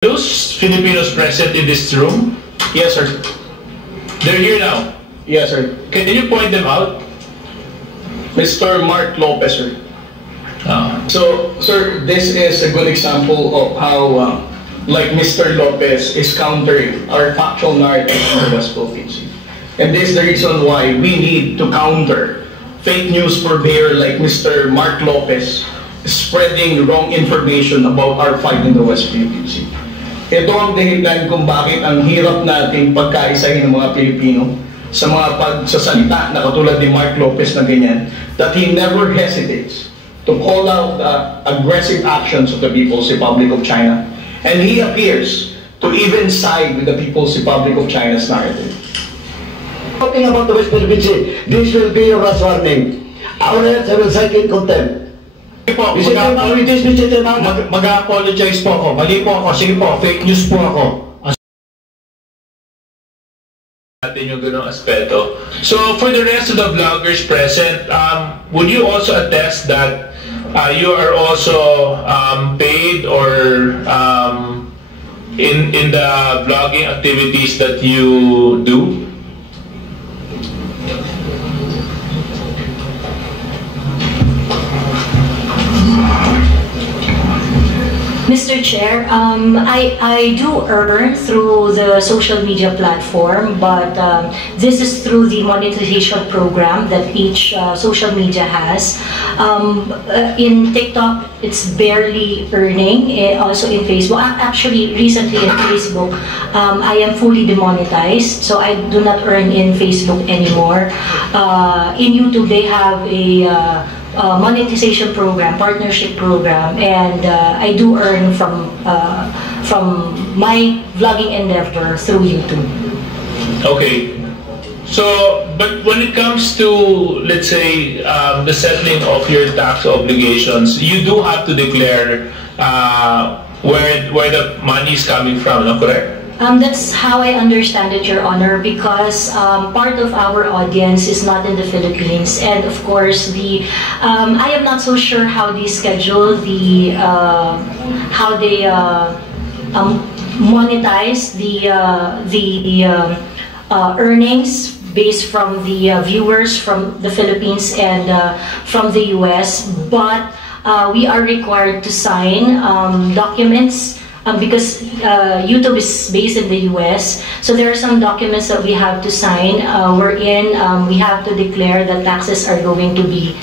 Those Filipinos present in this room? Yes, sir. They're here now. Yes, sir. Can you point them out? Mr. Mark Lopez, sir. Ah. So, sir, this is a good example of how, like Mr. Lopez is countering our factual narrative in the West Philippines. And this is the reason why we need to counter fake news purveyor like Mr. Mark Lopez spreading wrong information about our fight in the West Philippines. Ito ang dahilan kung bakit ang hirap nating pagkaisahin ng mga Pilipino sa mga pagsasalita na katulad ni Mark Lopez na ganyan, that he never hesitates to call out the aggressive actions of the People's Republic of China. And he appears to even side with the People's Republic of China's narrative. Talking about the West Philippines, this will be your last warning. Or else I will cite in contempt. Mag-apologize po ako. Mali po ako. Sige po, fake news po ako. Natin yung ganong aspeto. So, for the rest of the vloggers present, would you also attest that you are also paid or in the vlogging activities that you do? Mr. Chair, I do earn through the social media platform, but this is through the monetization program that each social media has. In TikTok, it's barely earning. Also in Facebook, actually recently in Facebook, I am fully demonetized, so I do not earn in Facebook anymore. In YouTube, they have a monetization program, partnership program, and I do earn from my vlogging endeavor through YouTube. Okay. So, but when it comes to, let's say, the settling of your tax obligations, you do have to declare where the money is coming from, no? Correct? That's how I understand it, Your Honor, because part of our audience is not in the Philippines, and of course, I am not so sure how they schedule how they monetize the earnings based from the viewers from the Philippines and from the US, but we are required to sign documents. Because YouTube is based in the US, so there are some documents that we have to sign, wherein we have to declare that taxes are going to be...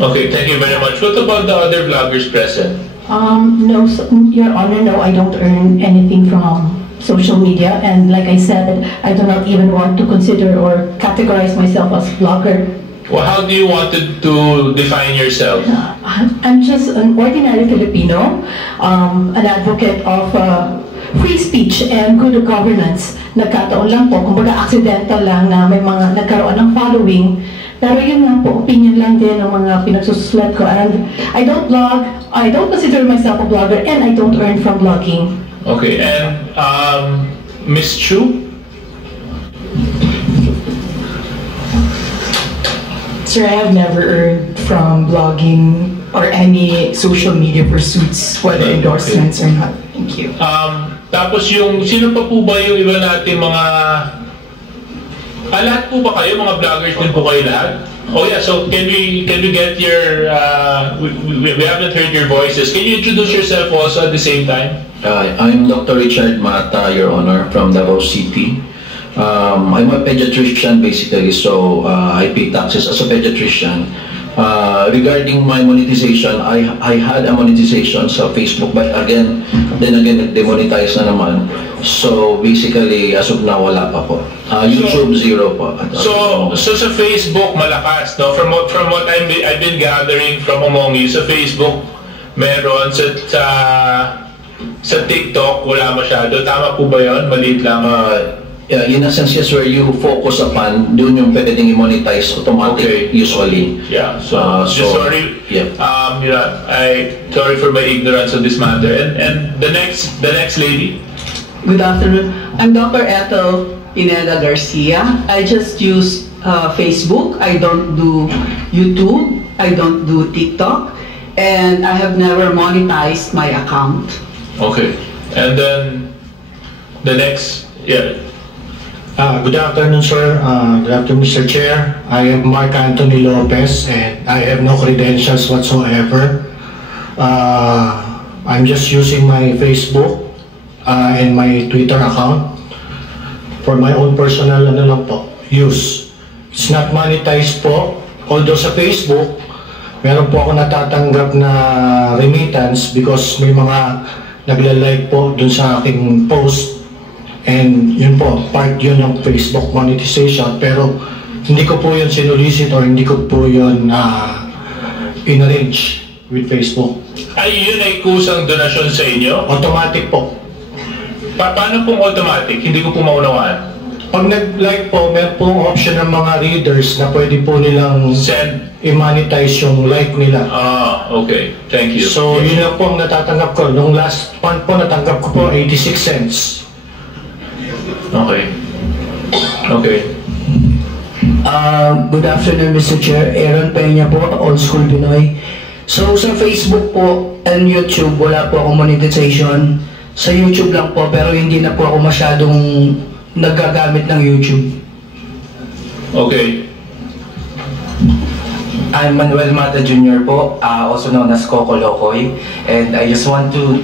Okay, thank you very much. What about the other vloggers present? No, Your Honor, no, I don't earn anything from social media, and like I said, I do not even want to consider or categorize myself as vlogger. Well, how do you want to define yourself? I'm just an ordinary Filipino, an advocate of free speech and good governance. Nagkataon lang po, kumbaga accidental lang na may mga nagkaroon ng following. Pero yun nga po, opinion lang din ng mga pinagsusulat ko. And I don't vlog, I don't consider myself a blogger, and I don't earn from blogging. Okay, and Ms. Chu? Sir, I have never earned from blogging or any social media pursuits, whether endorsements or not. Thank you. Tapos sino pa po ba yung iba natin mga... lahat po ba kayo, mga vloggers din po kayo lahat? Oh yeah, so can we get your... we haven't heard your voices. Can you introduce yourself also at the same time? I'm Dr. Richard Mata, Your Honor, from Davao City. I'm a pediatrician basically, so I pay taxes as a pediatrician. Regarding my monetization, I had a monetization sa Facebook, but then again, demonetize na naman. So basically, as of now, wala pa po. YouTube, zero po. So sa Facebook, malakas, no? From what I've been gathering from among you, sa Facebook, meron, sa TikTok, wala masyado. Tama po ba yun? Maliit lang. Yeah, in a sense, yes, where you focus upon, doon yung pwedeng i-monetize automatic, usually. Yeah, so sorry. Yeah. You know, sorry for my ignorance on this matter. And the next lady. Good afternoon. I'm Dr. Ethel Pineda Garcia. I just use Facebook. I don't do YouTube. I don't do TikTok. And I have never monetized my account. Okay. And then the next, yeah. Good afternoon, sir. Good afternoon, Mr. Chair. I am Mark Anthony Lopez, and I have no credentials whatsoever. I'm just using my Facebook and my Twitter account for my own personal use. It's not monetized po. Although sa Facebook, meron po ako natatanggap na remittance because may mga nagla-like po dun sa aking post. And yun po, part yun ng Facebook monetization. Pero hindi ko po yun sinulisit or hindi ko po yun in-arrange with Facebook. Ay, yun ay kusang donasyon sa inyo? Automatic po. Paano pong automatic? Hindi ko po maunawaan. Pag nag-like po, meron pong option ng mga readers na pwede po nilang send, i-monetize yung like nila. Okay. Thank you. So, yun lang po ang natatanggap ko. Nung last month po, natanggap ko po 86 cents. Okay. Okay. Good afternoon, Mr. Chair. Aaron Peña po, Old School Pinoy. So, sa Facebook po and YouTube, wala po akong monetization. Sa YouTube lang po, pero hindi na po ako masyadong nagagamit ng YouTube. Okay. I'm Manuel Mata Jr. po, also known as Coco Locoy. And I just want to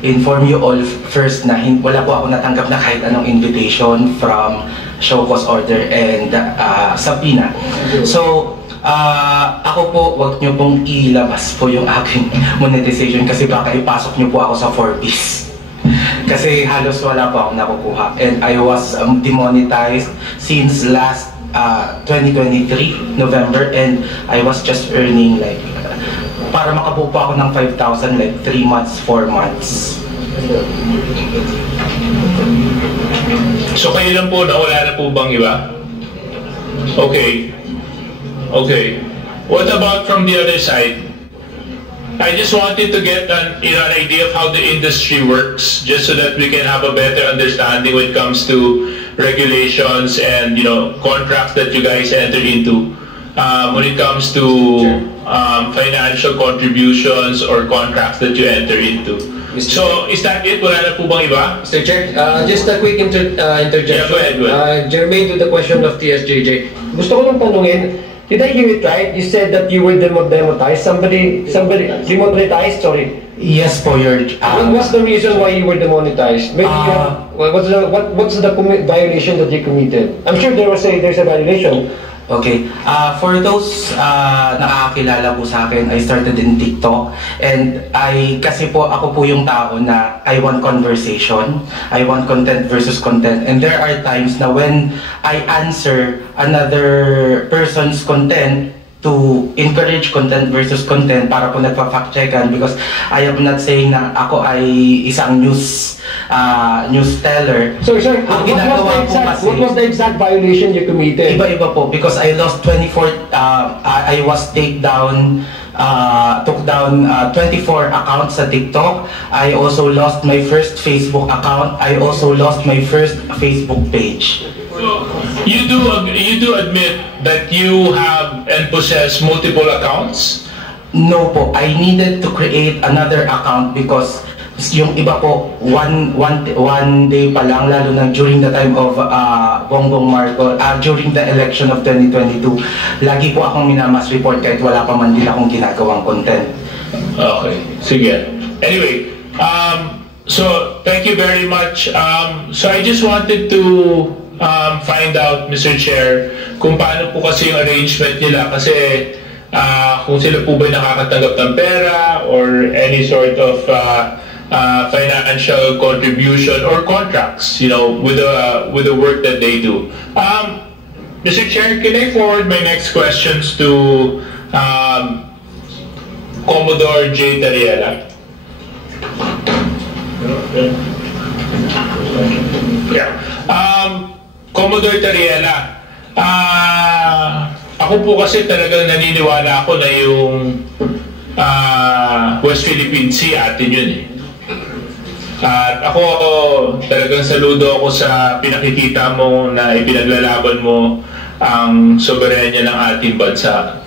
inform you all first na wala po ako natanggap na kahit anong invitation from Show Cause Order and Sabina. So, ako po, wag nyo pong ilabas po yung aking monetization kasi baka ipasok nyo po ako sa 4-piece. Kasi halos wala po akong nakukuha. And I was demonetized since last 2023, November, and I was just earning like, para makabuo po ako ng 5,000 like 3 months, 4 months. So kayo lang po, wala na po bang iba? Okay. Okay. What about from the other side? I just wanted to get an idea of how the industry works, just so that we can have a better understanding when it comes to regulations and contracts that you guys enter into. When it comes to financial contributions or contracts that you enter into. So, is that it? Wala na po bang iba? Mr. Chair, just a quick interjection. Yeah, go ahead. Germaine to the question of TSJJ. Gusto ko lang tanungin, did I hear it right? You said that you were demonetized. Somebody demonetized. Sorry. Yes, po. What was the reason why you were demonetized? Maybe what's the violation that you committed? I'm sure there's a violation. Okay. For those nakakakilala po sa akin, I started in TikTok, and kasi po ako po yung tao na I want conversation, I want content versus content, and there are times na when I answer another person's content to encourage content versus content para po nagpa-fact checkan, because I am not saying na ako ay isang news teller. Sorry, what was the exact violation you committed? Iba-iba po, because I lost 24, I was took down 24 accounts sa TikTok. I also lost my first Facebook account. I also lost my first Facebook page. So, you do admit that you have and possess multiple accounts? No po, I needed to create another account because yung iba po, one day pa lang, lalo na during the time of Bongbong Marcos, during the election of 2022, lagi po akong minamas report kahit wala pa man din akong ginagawang content. Okay, sige. Anyway, so thank you very much. So I just wanted to find out, Mr. Chair, kung paano po kasi yung arrangement nila, kasi kung sila po ba nakakatanggap ng pera or any sort of financial contribution or contracts, with the work that they do. Mr. Chair, can I forward my next questions to Commodore J. Tariela? Yeah. Commodore Tariela, ako po kasi talagang naniniwala ako na yung West Philippine Sea atin yun eh. At ako talagang saludo ako sa pinakikita mo na ipinaglalaban mo ang soberanya ng ating bansa.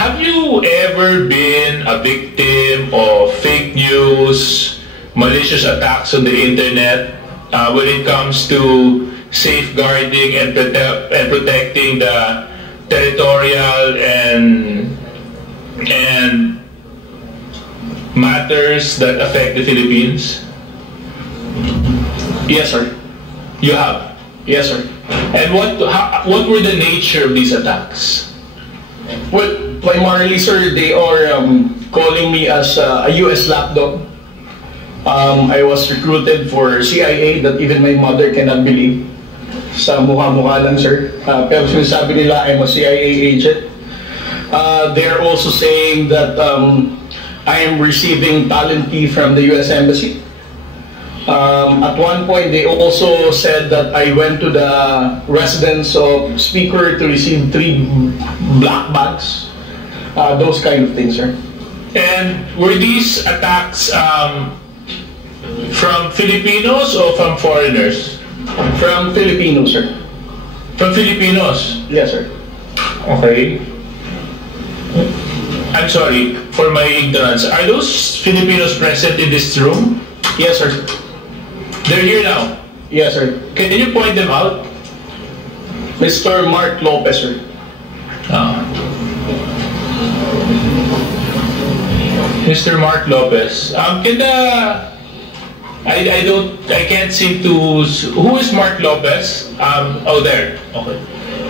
have you ever been a victim of fake news, malicious attacks on the internet when it comes to safeguarding and protecting the territorial and matters that affect the Philippines? Yes, sir. You have? Yes, sir. And what were the nature of these attacks? Well, primarily, sir, they are calling me as a US lapdog. I was recruited for CIA that even my mother cannot believe. Sa mukha-mukha lang, sir. Pero sinasabi nila I'm a CIA agent. They're also saying that I am receiving talent fee from the US Embassy. At one point, they also said that I went to the residence of Speaker to receive 3 black bags. Those kind of things, sir. And were these attacks from Filipinos or from foreigners? From Filipinos, sir. From Filipinos? Yes, sir. Okay. I'm sorry for my ignorance. Are those Filipinos present in this room? Yes, sir. They're here now? Yes, sir. Can you point them out? Mr. Mark Lopez, sir. Mr. Mark Lopez. I can't seem to. Who is Mark Lopez? Oh, there. Okay.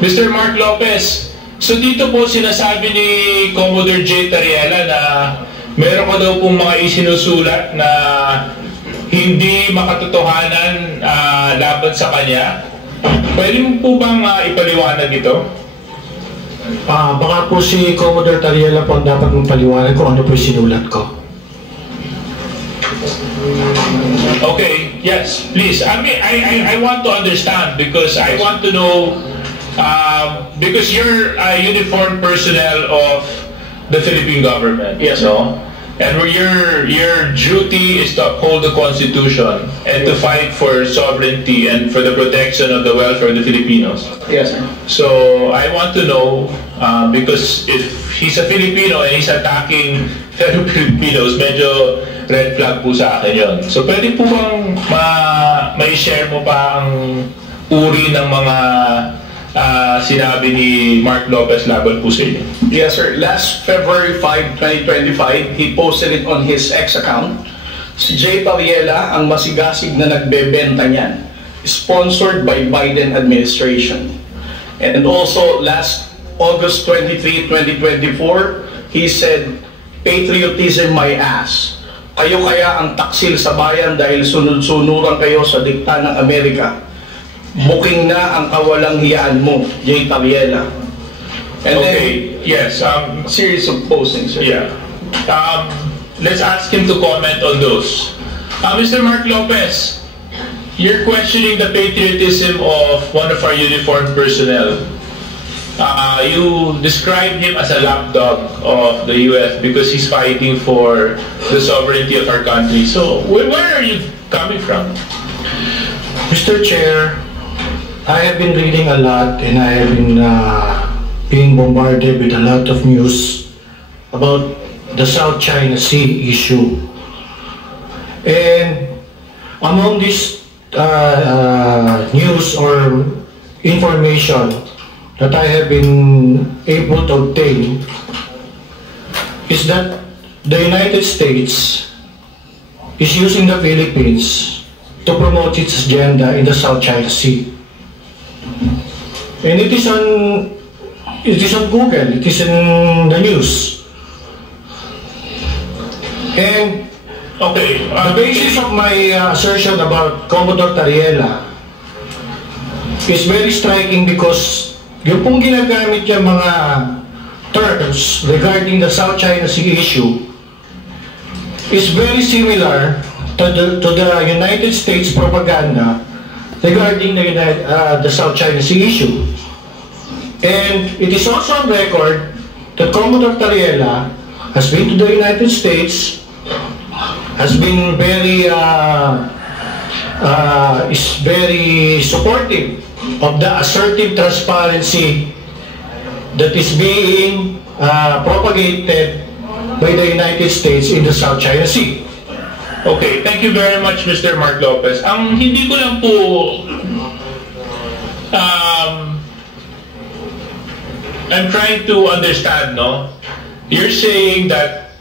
Mr. Mark Lopez. So dito po sinasabi ni Commodore J. Tariela na meron ko daw pong mga isinusulat na hindi makatotohanan laban sa kanya. Pwede mo po bang ipaliwanag ito? Baka po si Commodore Tariela po ang dapat mong paliwanag kung ano po yung sinulat ko. Okay, yes, please. I mean, I want to understand because I want to know, because you're a uniformed personnel of the Philippine government. Yes, no? And where your duty is to uphold the Constitution and to fight for sovereignty and for the protection of the welfare of the Filipinos. Yes, sir. So I want to know, because if he's a Filipino and he's attacking fellow Filipinos, medyo red flag po sa akin yun. So pwede po bang may share mo pa ang uri ng mga sinabi ni Mark Lopez laban po sa inyo? Yes, sir. Last February 5, 2025, he posted it on his X account. Si J. Tariela ang masigasig na nagbebenta niyan. Sponsored by Biden administration. And also, last August 23, 2024, he said, "Patriotism my ass. Kayo kaya ang taksil sa bayan dahil sunod-sunuran kayo sa dikta ng Amerika. Booking na ang kawalang hiyaan mo, J. Tariela." And okay, yes. Series of postings, sir. Yeah. Let's ask him to comment on those. Mr. Mark Lopez, you're questioning the patriotism of one of our uniformed personnel. You described him as a lapdog of the U.S. because he's fighting for the sovereignty of our country. So, where are you coming from? Mr. Chair, I have been reading a lot and I have been being bombarded with a lot of news about the South China Sea issue. And among this news or information that I have been able to obtain is that the United States is using the Philippines to promote its agenda in the South China Sea. And it is on Google, it is in the news. And okay, the basis of my assertion about Commodore Tariela is very striking because yung pong ginagamit niya mga terms regarding the South China Sea issue is very similar to the United States propaganda regarding the South China Sea issue. And it is also on record that Commodore Tariela has been to the United States, has been is very supportive of the assertive transparency that is being propagated by the United States in the South China Sea. Okay, thank you very much, Mr. Mark Lopez. Ang hindi ko lang po I'm trying to understand, no? You're saying that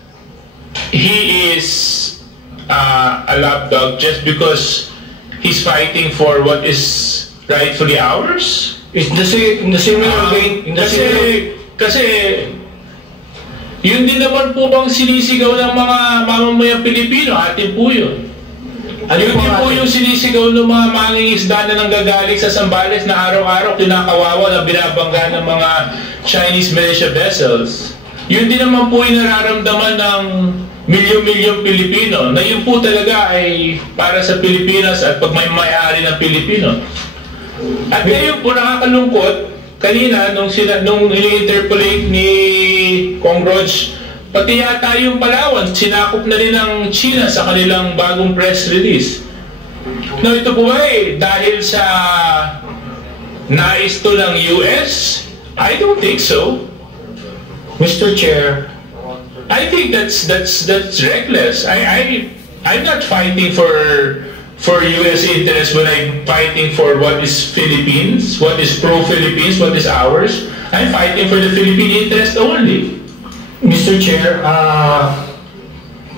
he is a lapdog just because he's fighting for what is rightfully ours? In the similar vein, kasi yun din naman po bang sinisigaw ng mga mamamayang Pilipino, atin po yun. Yun din po yung sinisigaw ng mga mangingisda na nanggagaling sa Zambales na araw-araw kinakawawa na binabangga ng mga Chinese militia vessels. Yun din naman po yung nararamdaman ng milyon-milyong Pilipino na yun po talaga ay para sa Pilipinas at pag may-ari ng Pilipino. At ngayon po nakakalungkot, kanina nung ini-interpolate ni Kong Rog, pati yata yung Palawan, sinakop na rin ng China sa kanilang bagong press release. No, ito po ba dahil sa nais to ng US? I don't think so. Mr. Chair, I think that's reckless. I'm not fighting for US interests when I'm fighting for what is Philippines, what is pro-Philippines, what is ours. I'm fighting for the Philippine interest only. Mr. Chair,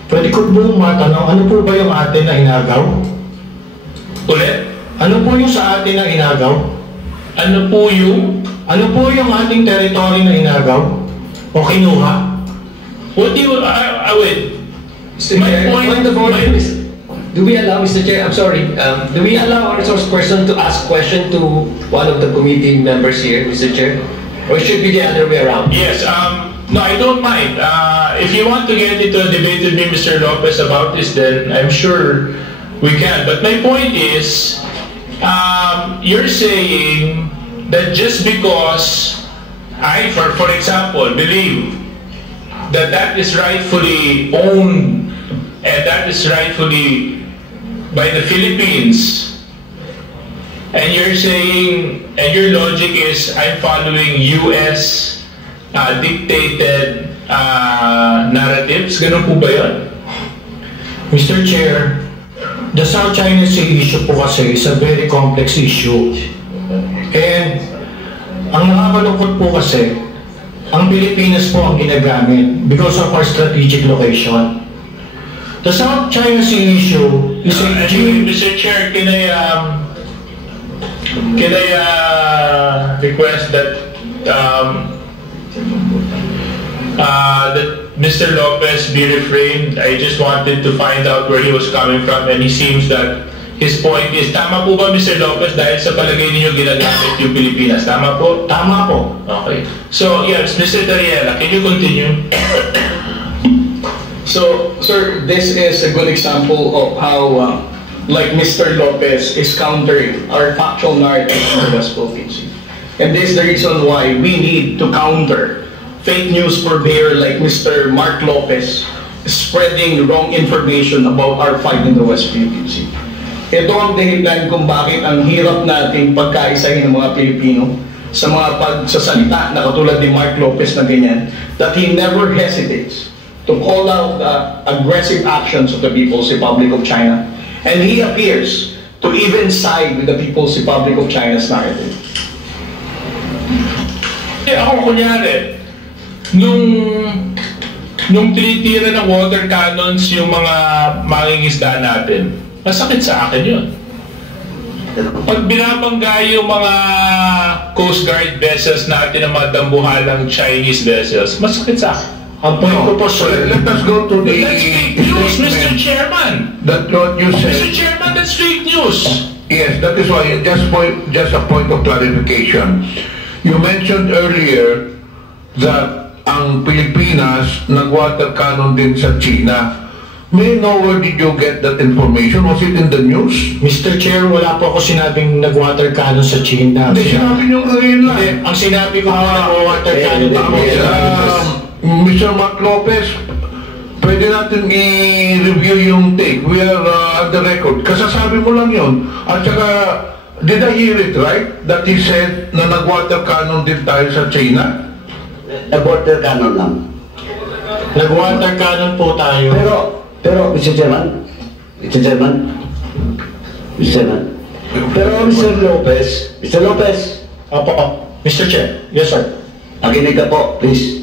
pwede ko po matanong, ano po ba yung atin na inagaw? Ulit? Ano po yung sa atin na inagaw? Ano po yung? Ano po yung ating territory na inagaw? O kinuha? What do you, wait. Mr. Chair, point of order, do we allow, Mr. Chair, I'm sorry, do we allow our resource person to ask question to one of the committee members here, Mr. Chair? Or should be the other way around? Yes, no, I don't mind. If you want to get into a debate with me, Mr. Lopez, about this, then I'm sure we can. But my point is, you're saying that just because I, for example, believe that that is rightfully owned and that is rightfully by the Philippines, and you're saying, and your logic is, I'm following US dictated narratives, ganun po ba yun? Mr. Chair, the South China Sea issue po kasi is a very complex issue. And ang nakakalungkot po kasi, ang Pilipinas po ang ginagamit because of our strategic location. The South China Sea issue is a... Mr. Chair, can I request that that Mr. Lopez be refrained? I just wanted to find out where he was coming from, and he seems that his point is, tama po ba, Mr. Lopez, dahil sa palagay ninyo ginagamit yung Pilipinas? Tama po? Tama po. Okay. So, yes, Mr. Tariela, can you continue? So, sir, this is a good example of how, like Mr. Lopez is countering our factual narrative in the West Philippine Sea. And this is the reason why we need to counter fake news purveyor like Mr. Mark Lopez spreading wrong information about our fight in the West Philippine Sea. Ito ang dahilan kung bakit ang hirap nating pagkaisahin ng mga Pilipino sa mga pagsasalita na katulad ni Mark Lopez na ganyan, that he never hesitates to call out the aggressive actions of the People's Republic of China. And he appears to even side with the People's Republic of China's narrative. Ako kunyari, nung tinitira ng water cannons yung mga mangingisda natin, masakit sa akin yun. Pag binabangga yung mga Coast Guard vessels natin, ang mga dambuhalang Chinese vessels, masakit sa akin. Ang point ko po, sir, let us go to the... That's fake news, Mr. Chairman. That what you said. Mr. Chairman, that's fake news. Yes, that is why, just a point of clarification. You mentioned earlier that ang Pilipinas nag-water cannon din sa China. May I know where did you get that information? Was it in the news? Mr. Chair, wala po ako sinabing nag-water cannon sa China. Hindi, sinabi niyo ngayon lang. Ang sinabi ko nag-water cannon po. Mr. Mark Lopez, pwede natin i-review yung take. We are at the record. Kasasabi mo lang yun. At saka, did I hear it right? That he said na nag-water cannon din tayo sa China? nag-water cannon lang. Nag-water cannon po tayo. Pero, Mr. Chairman, pero Mr. Lopez, Opo, Mr. Chair, yes sir. makinig ka po, please.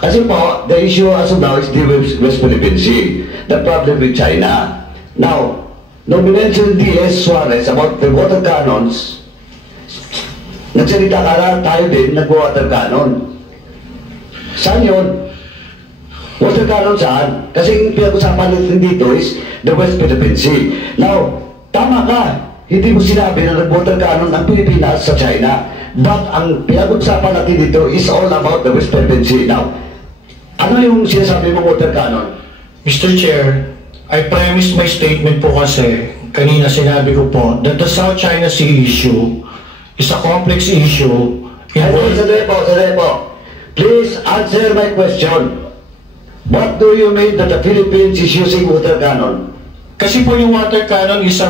Kasi po, the issue as of now is the West Philippine Sea, the problem with China. Now, nung minention D.S. Suarez about the water cannons, nagsalita ka na tayo din, nag-water cannon. Saan yun? Water cannon saan? Kasi yung pinag-usapan natin dito is the West Philippine Sea. Now, tama ka. Hindi mo sinabi na nag-water cannon ang Pilipinas sa China. But ang pinag-usapan natin dito is all about the West Philippine Sea. Now, ano yung sinasabi mo water cannon? Mr. Chair, I premised my statement po kasi kanina sinabi ko po that the South China Sea issue is a complex issue. Sandali po. Please answer my question. What do you mean that the Philippines is using water cannon? Kasi po yung water cannon is a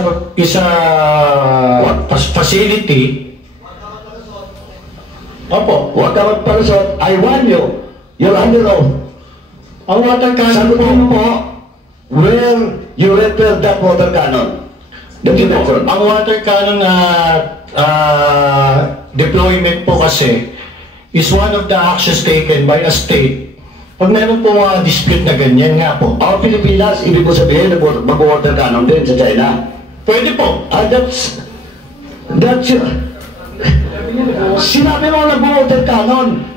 facility. Opo. Huwag ka magpalusot. I warn you. You're under oath. Ang water cannon sagutin po where you refer that water cannon. Ang water cannon na deployment po kasi is one of the actions taken by a state pag meron po mga dispute na ganyan nga po. Ang Pilipinas, ibig po sabihin, mag-water cannon din sa China? Pwede po. Sinabi mo nag-water cannon.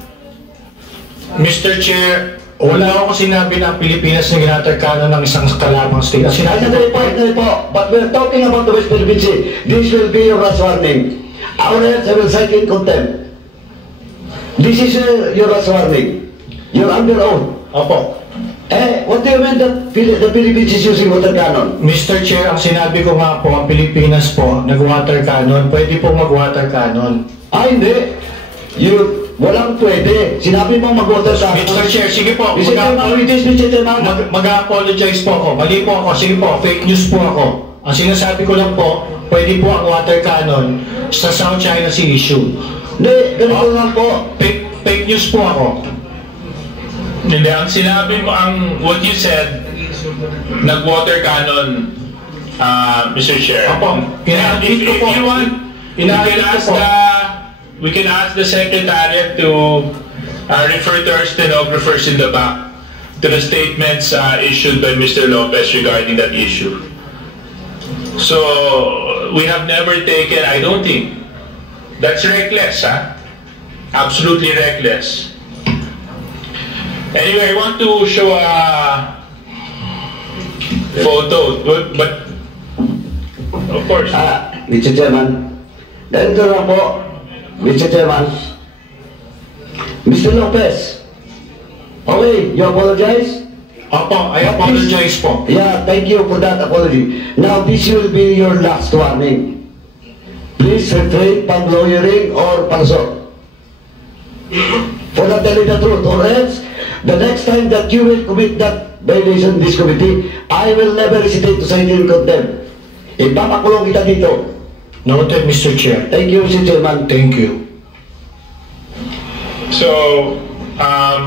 Mr. Chair, wala ako sinabi na ang Pilipinas na ginawater cannon ng isang kalabang state. Sandali po. But we're talking about the West Philippine Sea. This will be your last warning. Or else I will cite in contempt. This is your last warning. You're under oath. Opo. What do you mean that the Philippines is using water cannon? Mr. Chair, ang sinabi ko nga po, ang Pilipinas po, nag-water cannon, pwede po mag-water cannon. Hindi. Walang pwede. Sinabi mo mag-water cannon. Mr. Chair, sige po. Mag-apologize po ako. Mali po ako. Sige po, fake news po ako. Ang sinasabi ko lang po, pwede po ang water cannon sa South China Sea issue. Hindi, ganito lang po. Fake news po ako. Hindi, ang sinabi mo, what you said, nag-water cannon, Mr. Chair. Opo, if you want, we can ask the Secretariat to refer to our stenographers in the back to the statements issued by Mr. Lopez regarding that issue. So, we have never taken, I don't think, that's reckless, absolutely reckless. Anyway, I want to show a photo, but of course. Mr. Chairman, ganito lang po, Mr. Chairman. Mr. Lopez, okay, you apologize? Opo, I apologize po. Yeah, thank you for that apology. Now, this will be your last warning. Please refrain from lawyering or palusot. For not telling the truth, or else, the next time that you will commit that violation in this committee, I will never hesitate to cite you in contempt. Ipapakulong kita dito. Noted, Mr. Chair. Thank you, Mr. Chairman. Thank you. So, I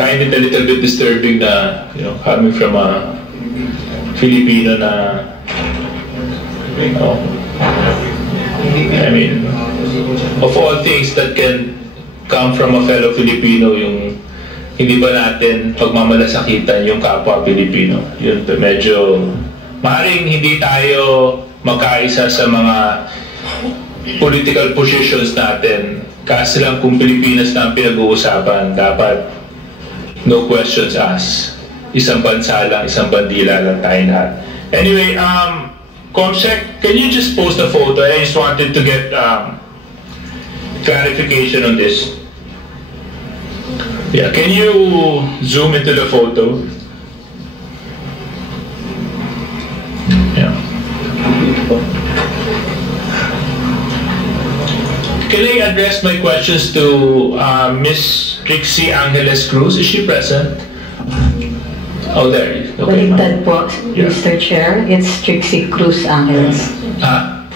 find it a little bit disturbing na, coming from a Filipino na, I mean, of all things that can come from a fellow Filipino, yung hindi ba natin pagmamalasakitan yung kapwa Pilipino. Yun, medyo, maaaring hindi tayo magkaisa sa mga political positions natin. Kasi lang kung Pilipinas na ang pinag-uusapan, dapat no questions asked. Isang bansa lang, isang bandila lang tayo lahat. Anyway, Comsec, can you just post a photo? I just wanted to get clarification on this. Yeah, can you zoom into the photo? Yeah. Can I address my questions to Ms. Trixie Angeles Cruz? Is she present? Oh, there. Okay. Baliktad po, Mr. Chair. It's Trixie Cruz Angeles.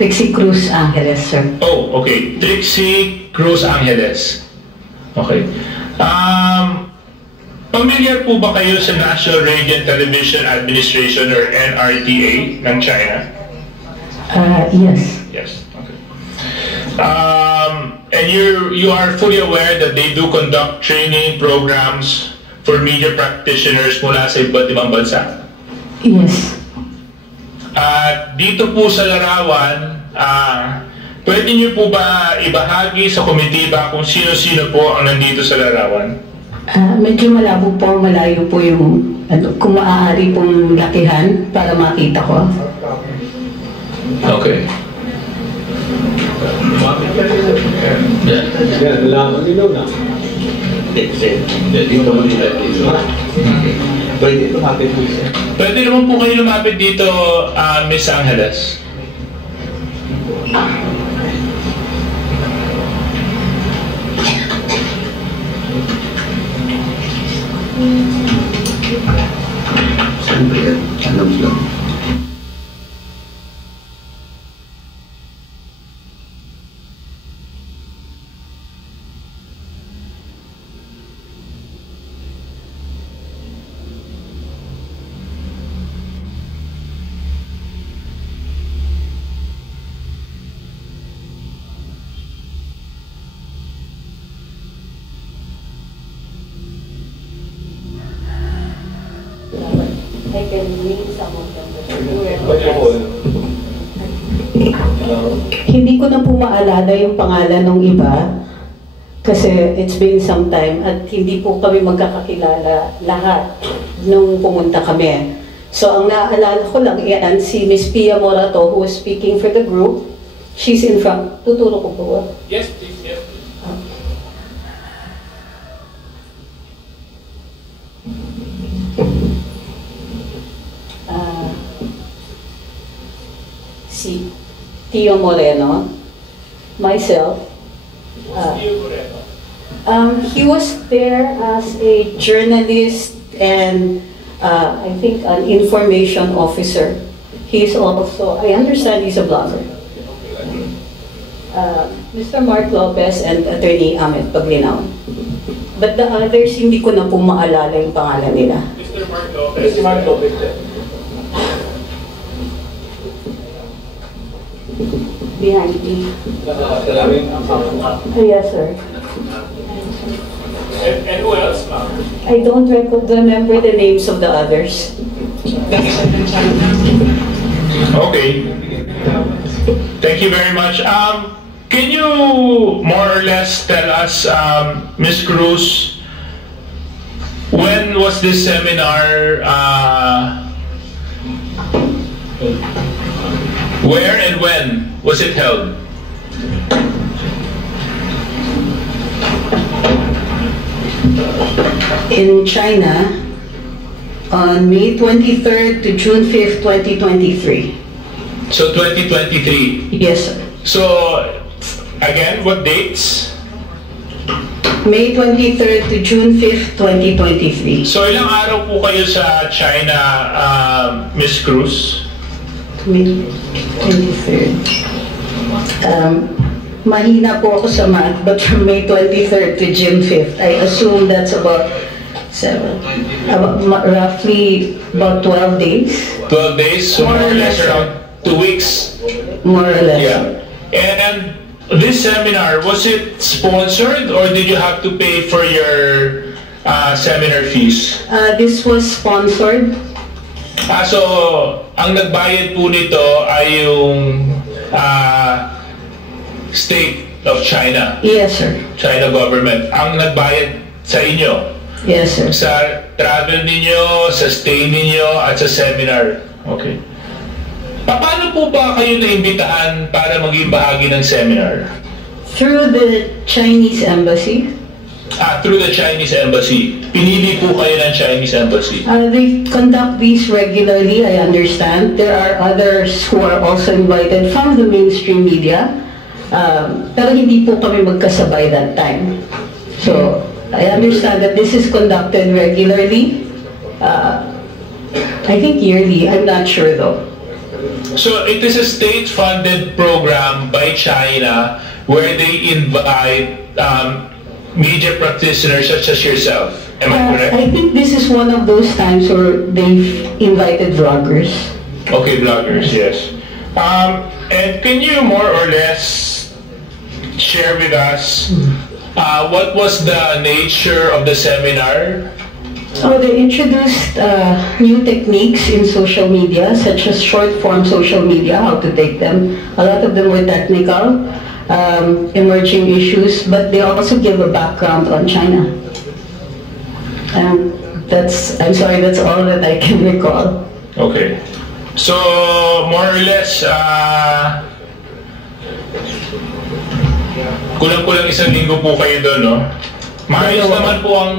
Trixie Cruz Angeles, sir. Oh, okay. Trixie Cruz Angeles. Okay. Familiar po ba kayo sa National Radio and Television Administration or NRTA ng China? Yes. Yes. Okay. And you are fully aware that they do conduct training programs for media practitioners mula sa iba't ibang bansa? Yes. Dito po sa larawan, pwede niyo po ba ibahagi sa komitiba kung sino-sino po ang nandito sa larawan? Medyo malabo po, malayo po yung, kung maaari pong lakihan para makita ko. Okay. Pwede naman po kayo lumapit dito, Miss Angeles. I can name some of them. Hindi ko na po maalala yung pangalan ng iba kasi it's been some time at hindi po kami magkakakilala lahat nung pumunta kami. So ang naaalala ko lang yan si Miss Pia Morato who was speaking for the group. She's in front. Tuturo ko po. Yes, please. Yes, please. Si Tio Moreno, myself. He was there as a journalist and I think an information officer. He's also, I understand he's a blogger. Mr. Mark Lopez and Attorney Ahmed Paglinaw. But the others, hindi ko na po maalala yung pangalan nila. Mr. Mark Lopez. Mr. Mark Lopez. Behind me. Yes, sir. And who else, ma'am? I don't remember the names of the others. Okay. Thank you very much. Can you more or less tell us, Ms. Cruz, when was this seminar, where and when was it held? In China, on May 23rd to June 5th, 2023. So 2023? Yes, sir. So, again, what dates? May 23rd to June 5th, 2023. So ilang araw po kayo sa China, Ms. Cruz? May 23rd. Mahina po ako sa math, but from May 23rd to June 5th, I assume that's about roughly about 12 days. 12 days, so more or less around 2 weeks. More or less. Yeah. And this seminar, was it sponsored or did you have to pay for your seminar fees? This was sponsored. So, ang nagbayad po nito ay yung state of China. Yes, sir. China government. Ang nagbayad sa inyo. Yes, sir. Sa travel ninyo, sa stay ninyo, at sa seminar. Okay. Paano po ba kayo naimbitahan para maging bahagi ng seminar? Through the Chinese embassy. Through the Chinese embassy. Pinili po kayo ng Chinese embassy. They conduct these regularly, I understand. There are others who are also invited from the mainstream media. Pero hindi po kami magkasabay that time. So, I understand that this is conducted regularly. I think yearly. I'm not sure though. So it is a state-funded program by China where they invite media practitioners such as yourself. Am I correct? I think this is one of those times where they've invited vloggers. Okay, bloggers, yes. And can you more or less share with us what was the nature of the seminar? So they introduced new techniques in social media, such as short-form social media, how to take them. A lot of them were technical, emerging issues, but they also give a background on China. And I'm sorry, that's all that I can recall. Okay. So, more or less, kulang-kulang isang linggo po kayo doon, no? Maayos naman po ang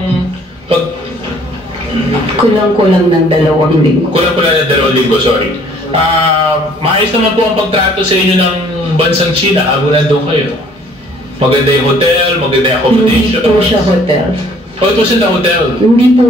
Kulang-kulang ng 2 linggo. Kulang-kulang ng 2 linggo, sorry. Maayos naman po ang pagtrato sa inyo ng bansang China habang nandun kayo. Maganda yung hotel, maganda yung accommodation. Hindi po siya hotel. Oh, it was in the hotel? Hindi po.